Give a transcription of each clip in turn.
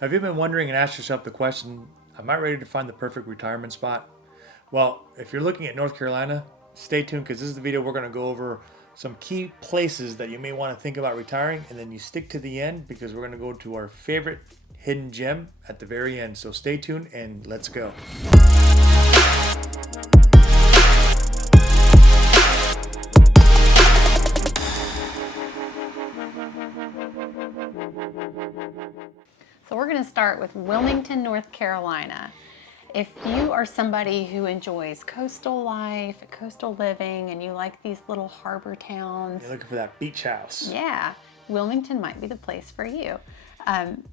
Have you been wondering and asked yourself the question, am I ready to find the perfect retirement spot? Well, if you're looking at North Carolina, stay tuned because this is the video we're going to go over some key places that you may want to think about retiring, and then you stick to the end because we're going to go to our favorite hidden gem at the very end. So stay tuned and let's go. So we're going to start with Wilmington, North Carolina. If you are somebody who enjoys coastal life, coastal living, and you like these little harbor towns, You're looking for that beach house. yeah, Wilmington might be the place for you.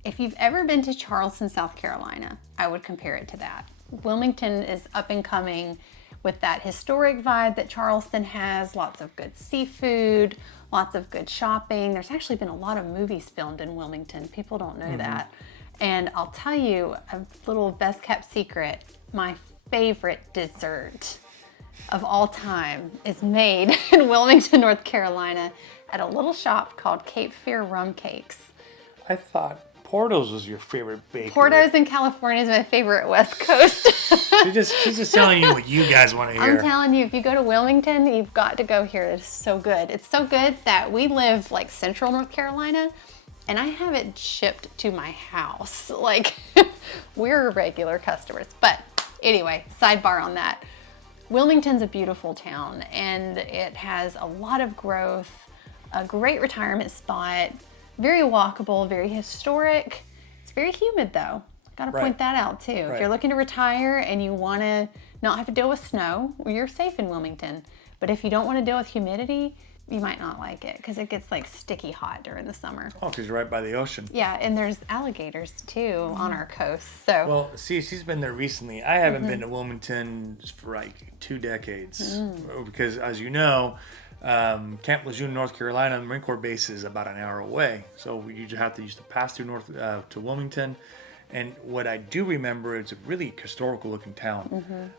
If you've ever been to Charleston, South Carolina, I would compare it to that. Wilmington is up and coming with that historic vibe that Charleston has, lots of good seafood, lots of good shopping. There's actually been a lot of movies filmed in Wilmington. People don't know that. And I'll tell you a little best kept secret. My favorite dessert of all time is made in Wilmington, North Carolina at a little shop called Cape Fear Rum Cakes. I thought Porto's was your favorite bakery. Porto's in California is my favorite West Coast. She's just telling you what you guys want to hear. I'm telling you, if you go to Wilmington, you've got to go here. It's so good. It's so good that we live like central North Carolina, and I have it shipped to my house. Like, we're regular customers. But anyway, sidebar on that. Wilmington's a beautiful town, and it has a lot of growth, a great retirement spot, very walkable, very historic. It's very humid though. Gotta point that out too. If you're looking to retire and you wanna not have to deal with snow, you're safe in Wilmington. But if you don't wanna deal with humidity, you might not like it because it gets like sticky hot during the summer. Oh, because you're right by the ocean. Yeah, and there's alligators too on our coast. So well, see, she's been there recently. I haven't been to Wilmington for like 2 decades because, as you know, Camp Lejeune, North Carolina, the Marine Corps base is about an hour away. So you just used to pass through north to Wilmington. And what I do remember, it's a really historical looking town.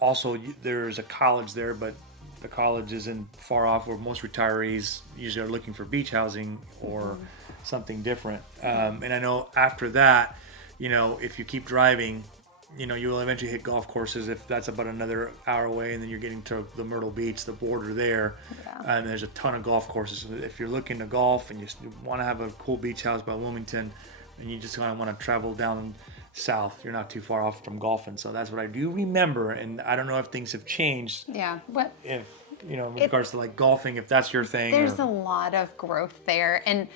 Also, there's a college there, but the college isn't far off where most retirees usually are looking for beach housing or something different. And I know after that, you know, if you keep driving, you know, you will eventually hit golf courses if that's about another hour away, and then you're getting to the Myrtle Beach, the border there. And there's a ton of golf courses. If you're looking to golf and you want to have a cool beach house by Wilmington, and you just kind of want to travel down south, you're not too far off from golfing. So that's what I do remember, and I don't know if things have changed. yeah, what If you know, in regards to like golfing, if that's your thing. There's a lot of growth there, and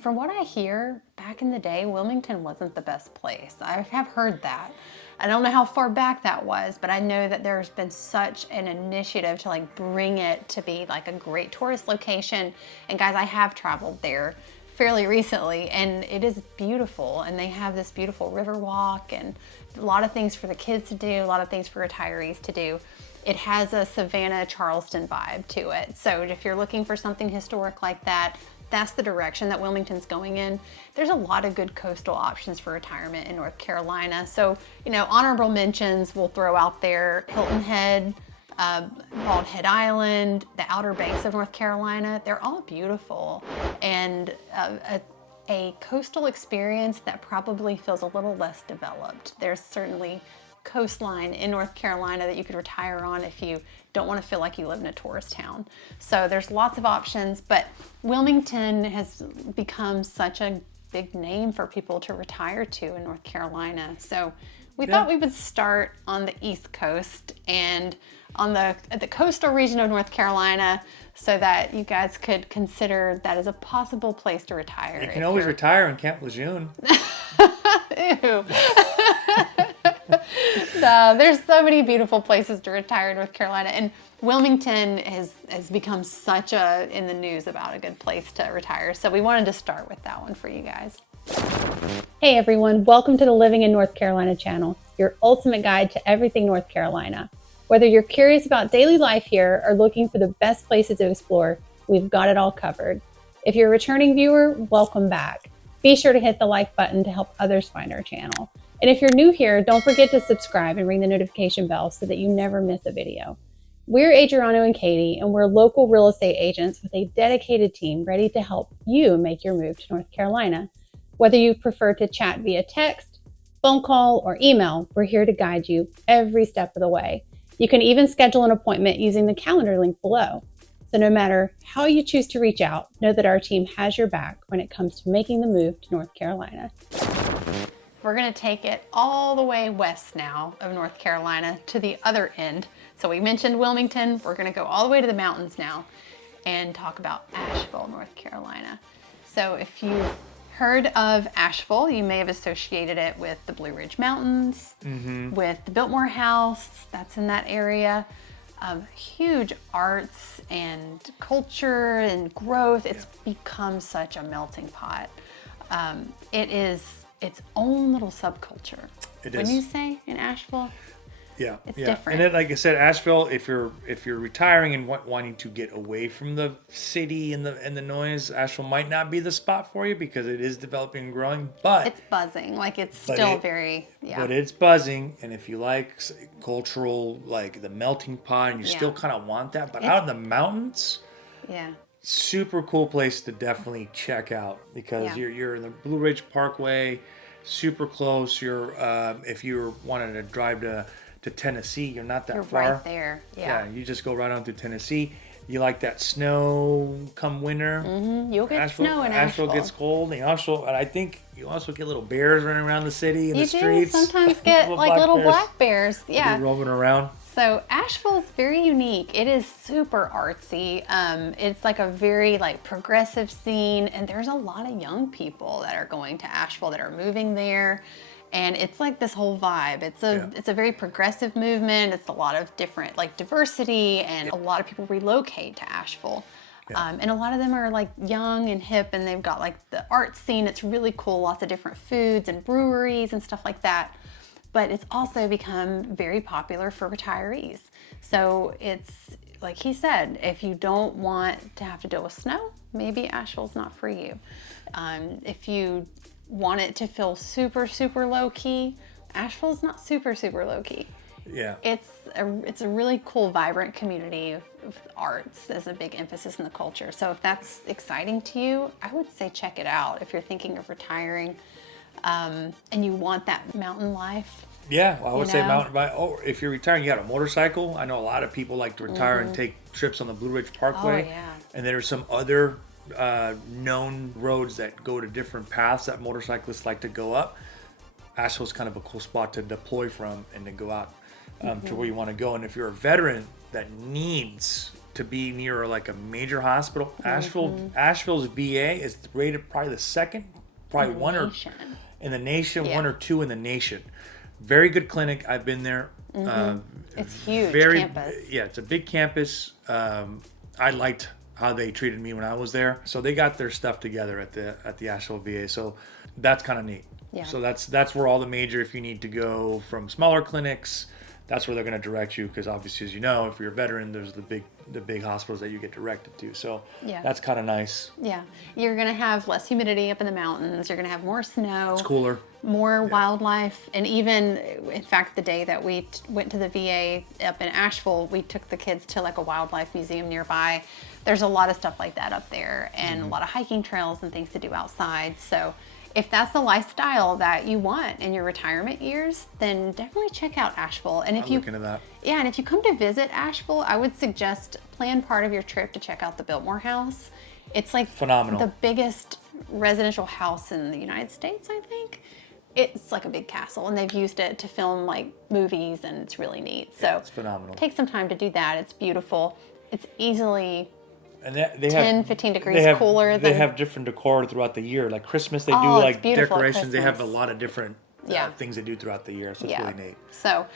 from what I hear, back in the day, Wilmington wasn't the best place. I have heard that. I don't know how far back that was, but I know that there's been such an initiative to like bring it to be like a great tourist location. And guys, I have traveled there fairly recently, and it is beautiful. And they have this beautiful river walk and a lot of things for the kids to do, a lot of things for retirees to do. It has a Savannah, Charleston vibe to it. So if you're looking for something historic like that, that's the direction that Wilmington's going in. There's a lot of good coastal options for retirement in North Carolina. So, you know, honorable mentions we'll throw out there: Hilton Head, Bald Head Island, the Outer Banks of North Carolina. They're all beautiful, and a coastal experience that probably feels a little less developed. There's certainly coastline in North Carolina that you could retire on if you don't want to feel like you live in a tourist town. So there's lots of options, but Wilmington has become such a big name for people to retire to in North Carolina. So we thought we would start on the East Coast and on the coastal region of North Carolina, so that you guys could consider that as a possible place to retire. You can always retire in Camp Lejeune. Ew. No, there's so many beautiful places to retire in North Carolina, and Wilmington has become such in the news about a good place to retire. So we wanted to start with that one for you guys. Hey everyone, welcome to the Living in North Carolina channel, your ultimate guide to everything North Carolina. Whether you're curious about daily life here or looking for the best places to explore, we've got it all covered. If you're a returning viewer, welcome back. Be sure to hit the like button to help others find our channel. And if you're new here, don't forget to subscribe and ring the notification bell so that you never miss a video. We're Adriano and Katie, and we're local real estate agents with a dedicated team ready to help you make your move to North Carolina. Whether you prefer to chat via text, phone call, or email, we're here to guide you every step of the way. You can even schedule an appointment using the calendar link below. So no matter how you choose to reach out, know that our team has your back when it comes to making the move to North Carolina. We're going to take it all the way west now of North Carolina to the other end. So we mentioned Wilmington. We're going to go all the way to the mountains now and talk about Asheville, North Carolina. So if you've heard of Asheville, you may have associated it with the Blue Ridge Mountains, with the Biltmore House, that's in that area. Huge arts and culture and growth. It's become such a melting pot. It is its own little subculture. Wouldn't you say in Asheville? Yeah, it's yeah. different. And then, like I said, Asheville, if you're retiring and wanting to get away from the city and the noise, Asheville might not be the spot for you because it is developing and growing. But it's buzzing, like it's still very But it's buzzing, and if you like cultural, like the melting pot, and you still kind of want that, but out in the mountains, super cool place to definitely check out because you're in the Blue Ridge Parkway, super close. You're if you wanted to drive to Tennessee, you're not that far. You're right there. Yeah, you just go right on through Tennessee. You like that snow come winter. You'll get snow in Asheville. Asheville gets cold, and I think you also get little bears running around the city in the streets. You do sometimes get like little black bears. Yeah, roaming around. So Asheville is very unique. It is super artsy. It's like a very like progressive scene, and there's a lot of young people that are going to Asheville that are moving there. And it's like this whole vibe. It's a very progressive movement. It's a lot of different like diversity, and a lot of people relocate to Asheville. And a lot of them are like young and hip, and they've got like the art scene. It's really cool. Lots of different foods and breweries and stuff like that. But it's also become very popular for retirees. So it's like he said, if you don't want to have to deal with snow, maybe Asheville's not for you. If you want it to feel super, super low key, Asheville's not super, super low key. Yeah. It's a really cool, vibrant community of arts. There's a big emphasis in the culture. So if that's exciting to you, I would say check it out if you're thinking of retiring and you want that mountain life. Yeah, well, I would say mountain bike. Oh, if you're retiring, you got a motorcycle. I know a lot of people like to retire and take trips on the Blue Ridge Parkway. Oh, yeah. And there are some other known roads that go to different paths that motorcyclists like to go up. Asheville's kind of a cool spot to deploy from and to go out to where you want to go. And if you're a veteran that needs to be near like a major hospital, Asheville's VA is rated probably the second, probably one or in the nation, one or two in the nation. Very good clinic. I've been there. It's huge. Campus. Yeah, it's a big campus. I liked how they treated me when I was there. So they got their stuff together at the Asheville VA. So that's kind of neat. Yeah. So that's where all the major, if you need to go from smaller clinics, that's where they're going to direct you, because obviously, as you know, if you're a veteran, there's the big hospitals that you get directed to. So that's kind of nice. Yeah, you're going to have less humidity up in the mountains. You're going to have more snow. It's cooler. More wildlife. And even, in fact, the day that we went to the VA up in Asheville, we took the kids to like a wildlife museum nearby. There's a lot of stuff like that up there, and a lot of hiking trails and things to do outside. So if that's the lifestyle that you want in your retirement years, then definitely check out Asheville. And if I'm looking at that. Yeah, and if you come to visit Asheville, I would suggest plan part of your trip to check out the Biltmore House. It's like phenomenal. The biggest residential house in the United States, I think. It's like a big castle, and they've used it to film like movies, and it's really neat. So it's phenomenal. Take some time to do that. It's beautiful. It's easily and they 15 degrees cooler than... They have different decor throughout the year. Like Christmas, they do like decorations. They have a lot of different things they do throughout the year. So it's really neat. So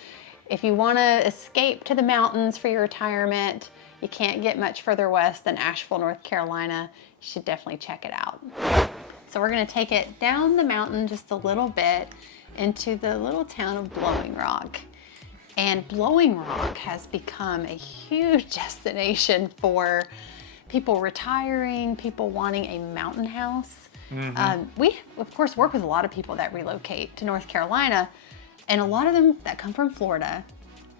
if you want to escape to the mountains for your retirement, you can't get much further west than Asheville, North Carolina. You should definitely check it out. So we're going to take it down the mountain just a little bit into the little town of Blowing Rock. And Blowing Rock has become a huge destination for people retiring, people wanting a mountain house. We, of course, work with a lot of people that relocate to North Carolina, and a lot of them that come from Florida.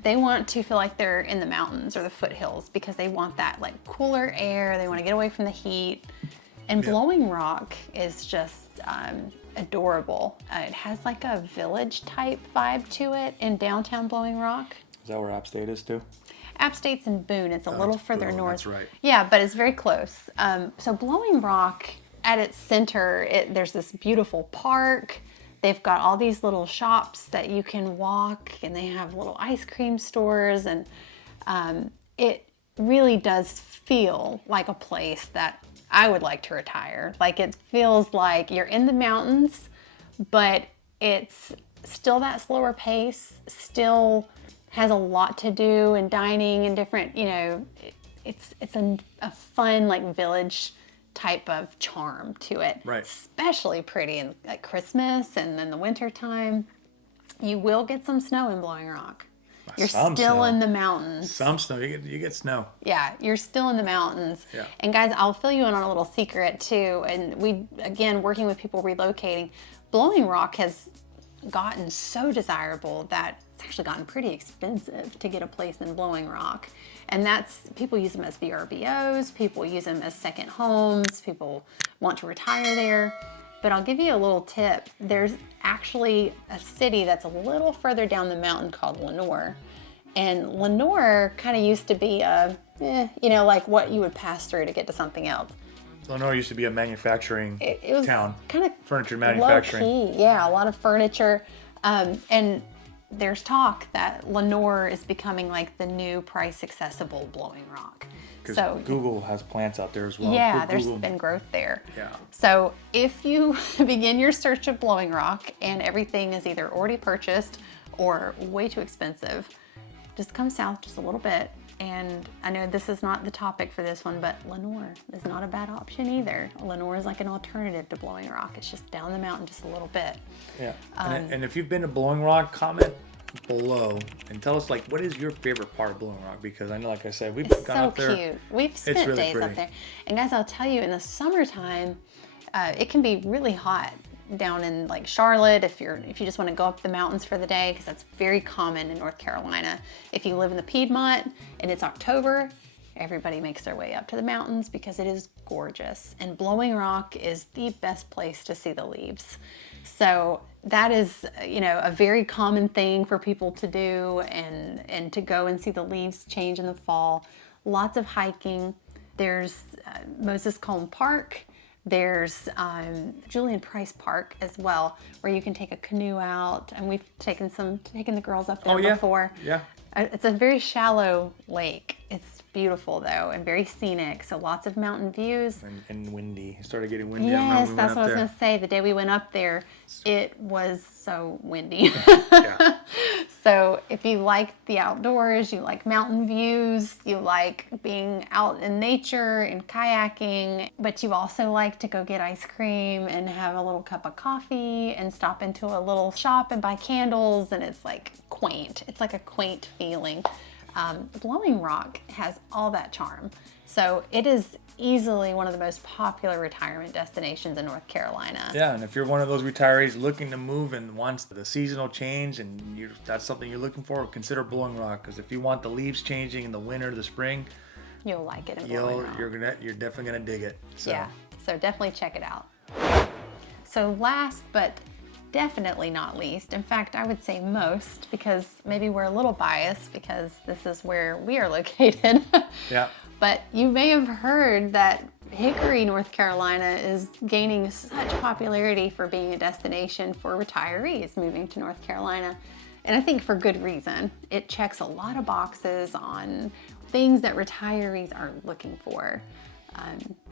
They want to feel like they're in the mountains or the foothills because they want that like cooler air. They want to get away from the heat. And Blowing Rock is just adorable. It has like a village type vibe to it in downtown Blowing Rock. Is that where App State is too? App State's in Boone. It's a little it's further Boone, north. that's right. Yeah, but it's very close. So Blowing Rock, at its center, there's this beautiful park. They've got all these little shops that you can walk, and they have little ice cream stores, and it really does feel like a place that I would like to retire. Like, it feels like you're in the mountains, but it's still that slower pace, still has a lot to do and dining and different, it's a fun, like, village type of charm to it. Right. Especially pretty in like Christmas and then the winter time. You will get some snow in Blowing Rock. You're Some still snow. in the mountains. Some snow. You get snow. Yeah, you're still in the mountains. Yeah. And guys, I'll fill you in on a little secret too. And we, again, working with people relocating, Blowing Rock has gotten so desirable that it's actually gotten pretty expensive to get a place in Blowing Rock. And people use them as VRBOs, people use them as second homes, people want to retire there. But I'll give you a little tip. There's actually a city that's a little further down the mountain called Lenore. And Lenore kind of used to be like what you would pass through to get to something else. Lenore used to be a manufacturing It was town. kind of Furniture manufacturing. low-key. Yeah, a lot of furniture. And there's talk that Lenore is becoming like the new price-accessible Blowing Rock. Because Google has plants out there as well. Yeah, there's Google. been growth there. Yeah. So if you begin your search of Blowing Rock and everything is either already purchased or way too expensive, just come south just a little bit. And I know this is not the topic for this one, but Lenore is not a bad option either. Lenore is like an alternative to Blowing Rock. It's just down the mountain just a little bit. Yeah. And if you've been to Blowing Rock, comment below and tell us, like, what is your favorite part of Blowing Rock? Because I know, like I said, we've It's gone so up there. cute. We've spent really days pretty. up there. And guys, I'll tell you, in the summertime, it can be really hot down in like Charlotte if you just want to go up the mountains for the day, because that's very common in North Carolina. If you live in the Piedmont and it's October, everybody makes their way up to the mountains because it is gorgeous. And Blowing Rock is the best place to see the leaves. So that is, a very common thing for people to do, and to go and see the leaves change in the fall. Lots of hiking. There's Moses Cone Park. There's Julian Price Park as well, where you can take a canoe out, and we've taken the girls up there before. Yeah. It's a very shallow lake. It's beautiful though, and very scenic. So lots of mountain views. And windy. It started getting windy. Yes, that's what I was going to say. The day we went up there, it was so windy. Yeah. So if you like the outdoors, you like mountain views, you like being out in nature and kayaking, but you also like to go get ice cream and have a little cup of coffee and stop into a little shop and buy candles, and it's like quaint. It's like a quaint feeling. Blowing Rock has all that charm. So it is easily one of the most popular retirement destinations in North Carolina. Yeah, and if you're one of those retirees looking to move and wants the seasonal change, and that's something you're looking for, consider Blowing Rock. Because if you want the leaves changing in the winter, the spring, You'll like it in Blowing Rock. you're definitely gonna dig it. So. Yeah, so definitely check it out. So last but definitely not least, in fact, I would say most, because maybe we're a little biased because this is where we are located. Yeah. But you may have heard that Hickory, North Carolina is gaining such popularity for being a destination for retirees moving to North Carolina. And I think for good reason. It checks a lot of boxes on things that retirees are looking for.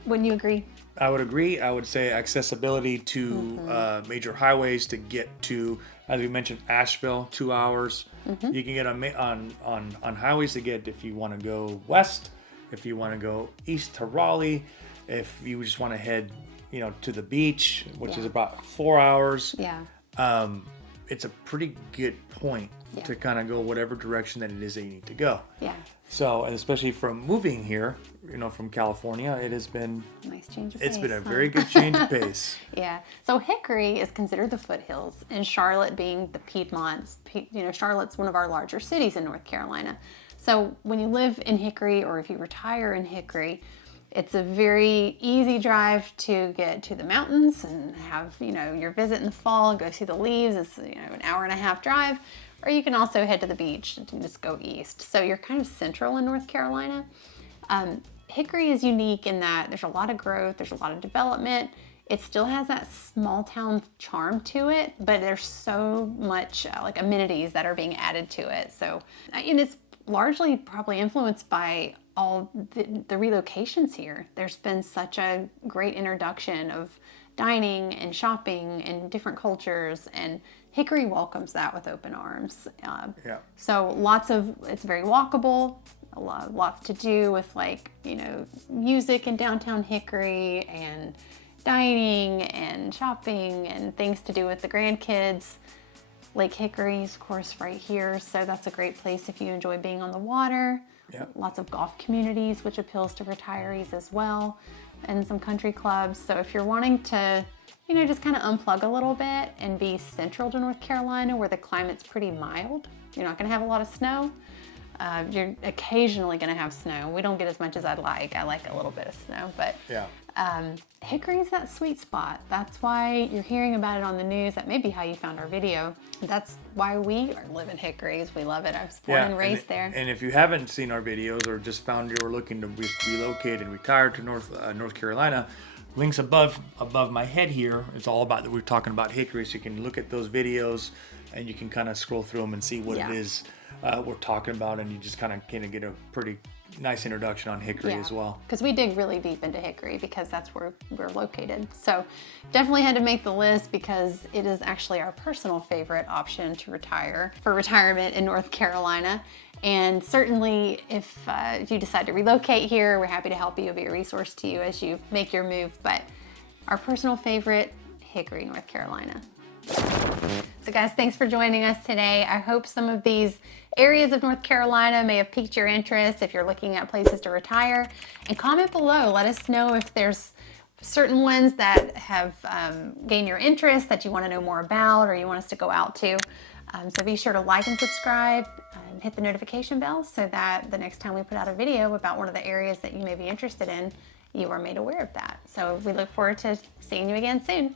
Wouldn't you agree? I would agree. I would say accessibility to major highways to get to, as we mentioned, Asheville, 2 hours. You can get on highways to get, if you want to go west, if you want to go east to Raleigh, if you just want to head, to the beach, which is about 4 hours. Yeah. It's a pretty good point to kind of go whatever direction that it is that you need to go. Yeah. So, and especially from moving here, from California, it has been Nice change of It's pace, been a huh? very good change of pace. Yeah. So Hickory is considered the foothills, and Charlotte being the Piedmont. Charlotte's one of our larger cities in North Carolina. So when you live in Hickory, or if you retire in Hickory, It's a very easy drive to get to the mountains and have, your visit in the fall and go see the leaves. It's, an hour and a half drive. Or you can also head to the beach and just go east. So you're kind of central in North Carolina. Hickory is unique in that there's a lot of growth, there's a lot of development. It still has that small town charm to it, but there's so much like amenities that are being added to it. So, and it's largely probably influenced by all the relocations here. There's been such a great introduction of dining and shopping and different cultures, and Hickory welcomes that with open arms. So it's very walkable, lots to do with music in downtown Hickory and dining and shopping and things to do with the grandkids. Lake Hickory is, of course, right here, so that's a great place if you enjoy being on the water. Lots of golf communities, which appeals to retirees as well, and some country clubs. So if you're wanting to, just kind of unplug a little bit and be central to North Carolina where the climate's pretty mild, you're not going to have a lot of snow. You're occasionally going to have snow. We don't get as much as I'd like. I like a little bit of snow, but Hickory's that sweet spot. That's why you're hearing about it on the news. That may be how you found our video. That's why we live in Hickory. We love it. I was born and raised there. And if you haven't seen our videos or just found you were looking to relocate and retire to North Carolina, links above my head here. It's all about that. We're talking about Hickory, so you can look at those videos and you can kind of scroll through them and see what it is we're talking about, and you just kind of get a pretty nice introduction on Hickory as well. Because we dig really deep into Hickory because that's where we're located. So definitely had to make the list because it is actually our personal favorite option to retire for retirement in North Carolina. And certainly if you decide to relocate here, we're happy to help you, be a resource to you as you make your move. But our personal favorite, Hickory, North Carolina. So guys, thanks for joining us today. I hope some of these areas of North Carolina may have piqued your interest if you're looking at places to retire. And comment below, let us know if there's certain ones that have gained your interest that you want to know more about or you want us to go out to. So be sure to like and subscribe and hit the notification bell so that the next time we put out a video about one of the areas that you may be interested in, you are made aware of that. So we look forward to seeing you again soon.